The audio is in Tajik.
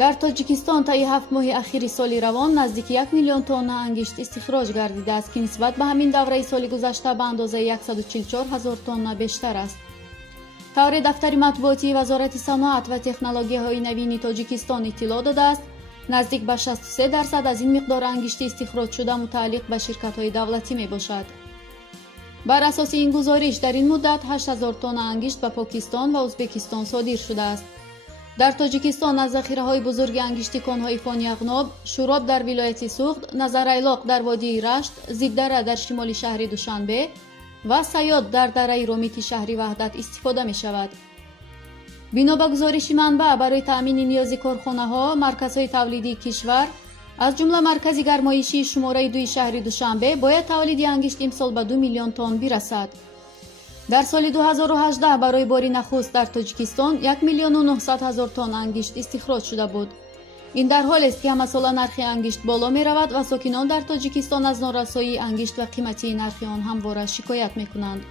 дар Тоҷикистон таи 7 моҳи ахири соли равон наздики 1 миллион тонна ангишт истихроҷ гардидааст, ки нисбат ба ҳамин давраи соли гузашта ба андозаи 144 000 тонна бештар аст. тавре дафтари матбуотии вазорати саноат ва технологияҳои навини Тоҷикистон иттилоъ додааст, наздик ба 63% аз ин миқдор ангишти истихроҷшуда мутааллиқ ба ширкатҳои давлатӣ мебошад. бар асоси ин гузориш дар ин муддат 8000 тонна ангишт ба Покистон ва Узбекистон содир шудааст. дар Тоҷикистон аз захираҳои бузурги ангишти конҳои фонияғноб, шуроб дар вилояти Суғд, Назарайлоқ дар водии Рашт, Зиддара дар шимоли шаҳри Душанбе ва Саёд дар дараи ромити шаҳри Ваҳдат истифода мешавад. бино ба гузориши манбаъ, барои таъмини ниёзи корхонаҳо, марказҳои тавлидии кишвар, аз ҷумла маркази гармоишии шумораи 2 шаҳри Душанбе, бояд тавлиди ангишт имсол ба 2 миллион тонн бирасад. дар соли 2018 барои бори нахуст дар Тоҷикистон 1 миллион 900 000 тонн ангишт истихроҷ шуда буд. ин дар ҳолест, ки ҳамасола нархи ангишт боло меравад ва сокинон дар Тоҷикистон аз норасоии ангишт ва қиматии нархи он ҳамвора шикоят мекунанд.